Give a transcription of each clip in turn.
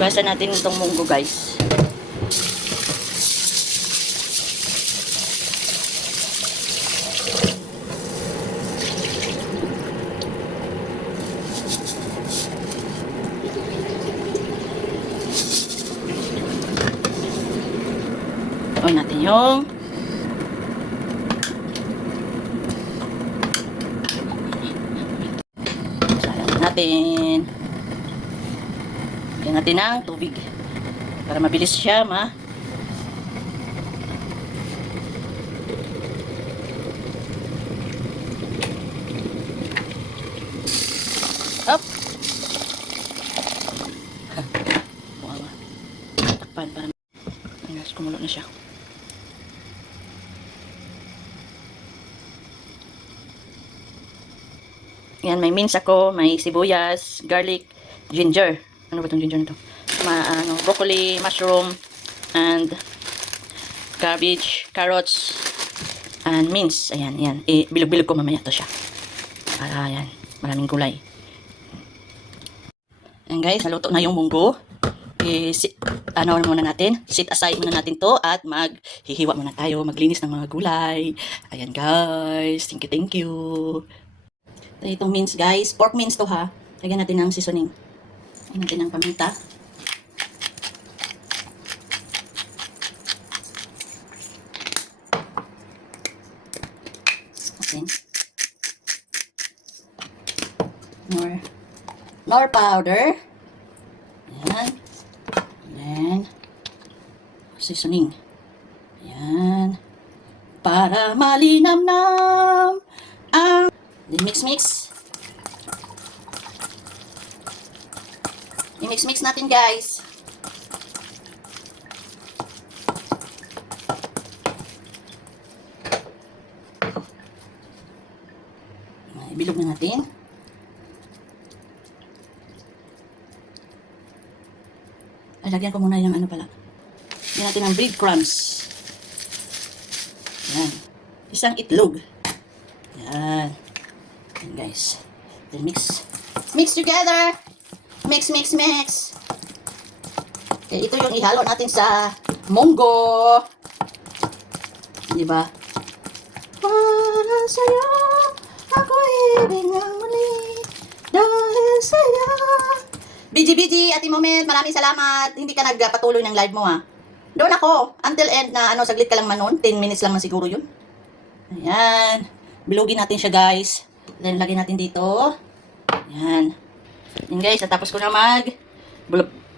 Basa natin itong munggo, guys. On natin yung sayang natin. Lagyan natin ng tubig para mabilis siya Up. Wow. Takpan para kumulo na siya. Yan, may mince ako, may sibuyas, garlic, ginger. Ano ba itong ginger na ito? Broccoli, mushroom, and cabbage, carrots, and mince. Ayan, yan. Bilog-bilog ko mamaya to siya. Ayan, maraming gulay. Ayan guys, naluto na yung munggo. Muna natin, sit aside muna natin to at maghihiwa muna tayo, maglinis ng mga gulay. Ayan guys, thank you. Itong mince guys, pork mince to ha. Lagyan natin ng seasoning. Lagyan natin ng paminta. Okay. More powder. Ayan. Then, seasoning. Ayan. Para malinamnam ang mix. I-mix natin guys. Ibilog na natin. Ay, lagyan ko muna yung ano pala. Lagyan natin ng breadcrumbs. Yan. Isang itlog. Yan. Yan guys. Then mix together. Mix. Okay, ito yung ihalo natin sa munggo. Diba? Para sa'yo, ako ibig ng muli. Dahil sa'yo. BG, Ate Moment, maraming salamat. Hindi ka nagpatuloy ng live mo ha. Doon ako. Until end na saglit ka lang manon. 10 minutes lang man siguro yun. Ayan. Bilugin natin siya guys. Then lagyan natin dito. Ayan. Ayan guys, natapos ko na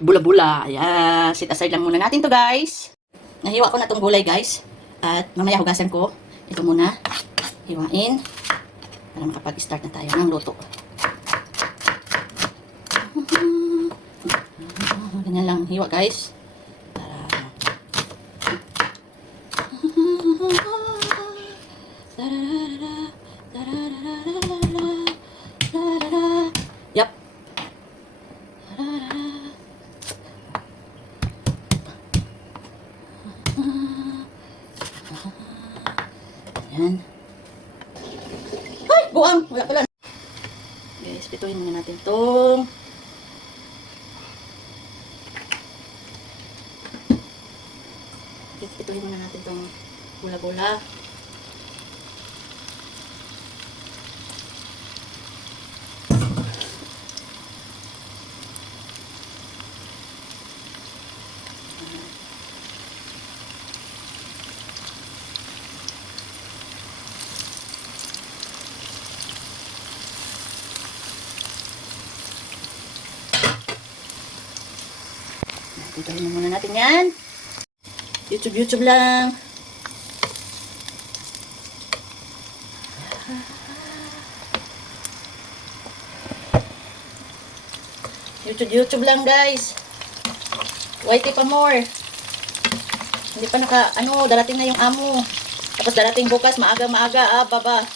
bula-bula. Ayan. Sit aside lang muna natin to guys. Nahiwa ko na tong gulay guys. At mamaya hugasan ko. Ito muna. Hiwain. Para makapag-start na tayo ng luto. Ganyan lang hiwa guys. Yep. Ayan. Ay! Buang! Wala pala. Guys, pituhin muna natin itong pituhin muna natin itong bula-bula. Pituhin muna natin yan. YouTube lang. YouTube lang guys. YT pa more. Hindi pa darating na yung amo. Tapos darating bukas maaga, baba.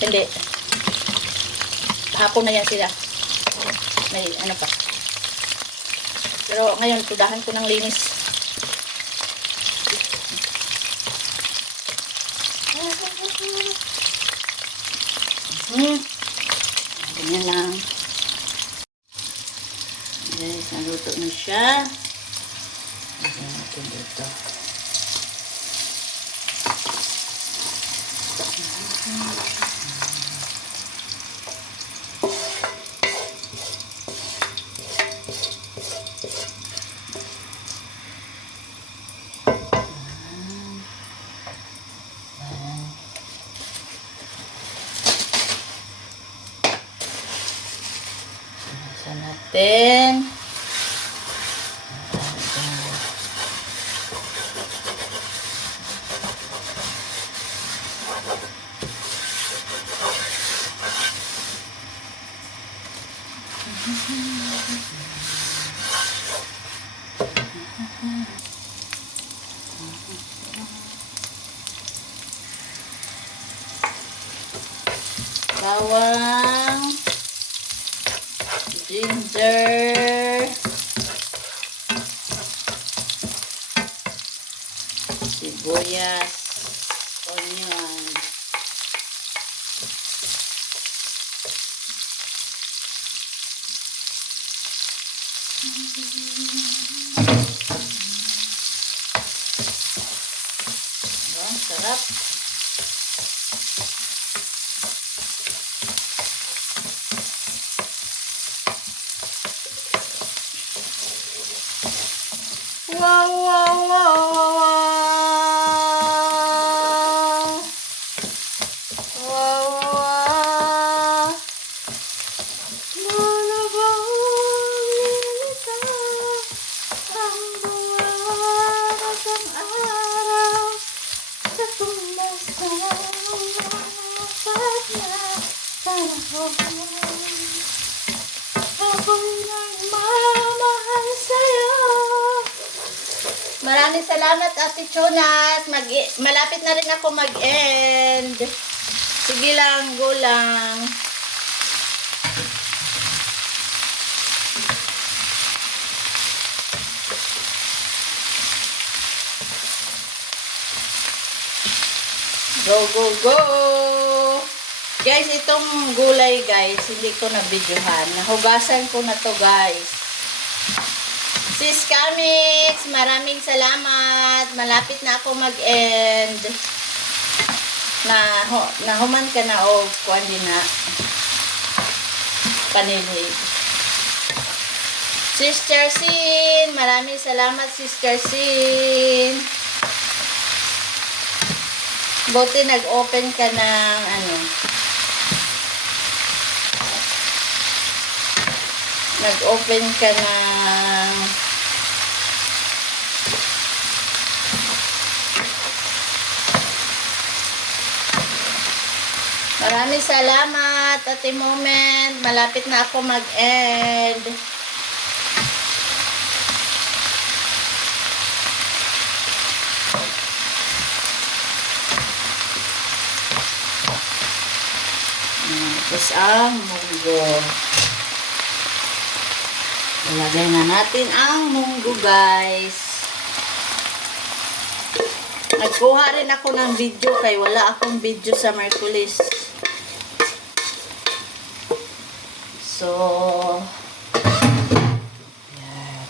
Hindi. Hapon na yan sila. May pa. Pero ngayon, tudahan ko ng linis. Ganyan lang. Yes, Naluto na siya. Lagyan natin dito. Isa natin. Bawang, ginger, sibuyas, onion, sarap. Wow, wow, wow, wow. Wow, wow. Malabang lilita ang buwan at ang araw sa tumasang na panahon. Ako'y nagmamahal sa'yo. Maraming salamat, Ate Chonas. Malapit na rin ako mag-end. Sige lang, go lang. Go, go, go! Guys, itong gulay, guys, hindi ko na-videohan. Nahugasan ko na to, guys. Sis Kamix, maraming salamat. Malapit na ako mag-end. Nahuman ka na o kuwan din na. Panilig. Sister Sin, maraming salamat, Sister Sin. Buti nag-open ka ng ano. Nag-open ka ng maraming salamat, Ate Moment. Malapit na ako mag-end. Tapos ang munggo. Ilagay na natin ang munggo, guys. Nagkuha rin ako ng video kay wala akong video sa Merkulis. So, yan.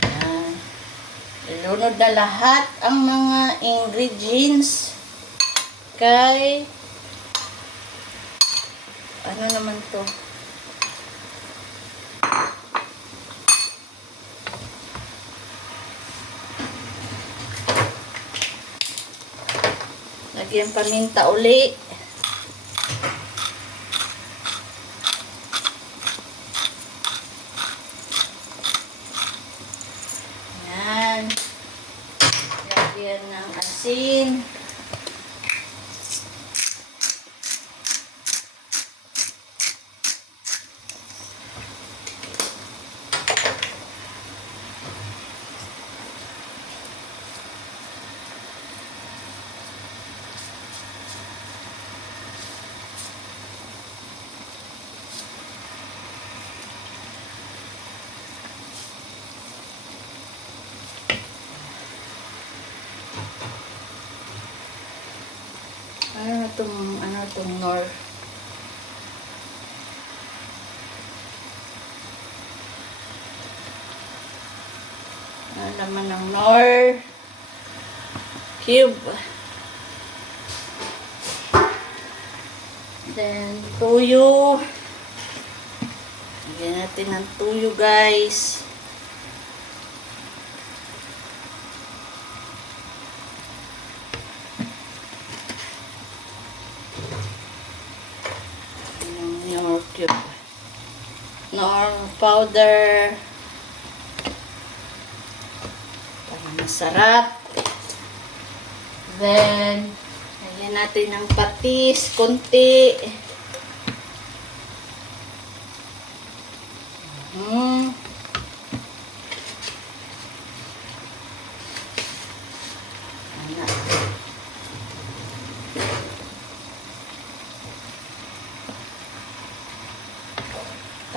Yan. Ilunod na lahat ang mga ingredients kay ano naman to? Lagyan paminta uli. Yan. Lagyan ng asin. itong, ano, itong Nor. Ano naman ng Nor Cube. Then, tuyo. Lagyan natin ng tuyo, guys. Nor Cube. Nor powder. Para masarap. Then, lagyan natin ng patis, konti.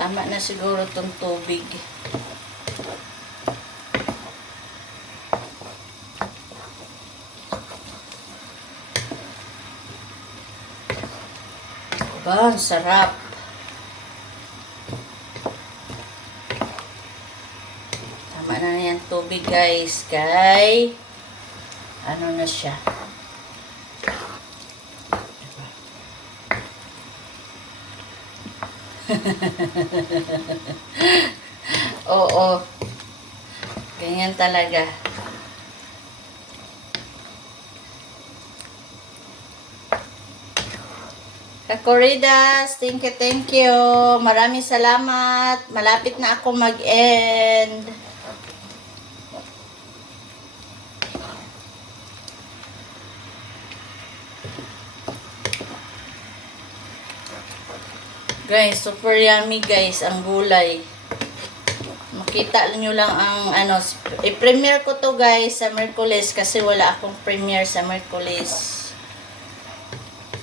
Tama na siguro itong tubig. Ba, ang sarap. Tama na yan tubig, guys. Kay ano na siya. Oo. Ganyan talaga. Kakoridas, thank you. Maraming salamat. Malapit na ako mag-end. Guys, super yummy guys, ang gulay. Makita nyo lang ang ano, i-premiere ko to guys sa Merkulis kasi wala akong premiere sa Merkulis.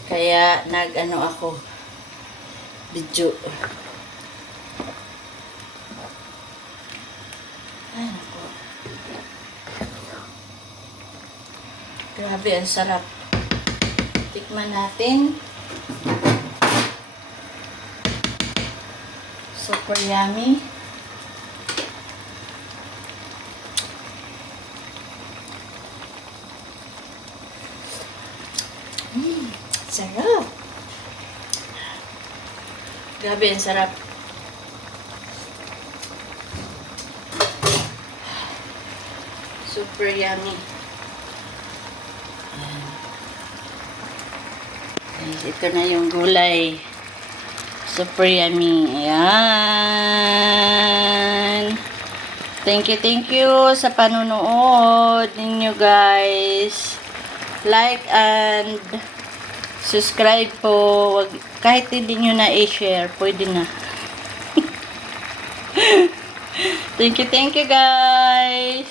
Kaya nag-ano ako, video. Ay, naku. Grabe, ang sarap. Tikman natin. Super yummy. Sarap. Grabe, ang sarap. Super yummy. Ito na yung gulay. Super yummy. Ayan. Thank you sa panunood ninyo guys. Like and subscribe po. Wag, kahit hindi nyo na i-share, pwede na. Thank you guys.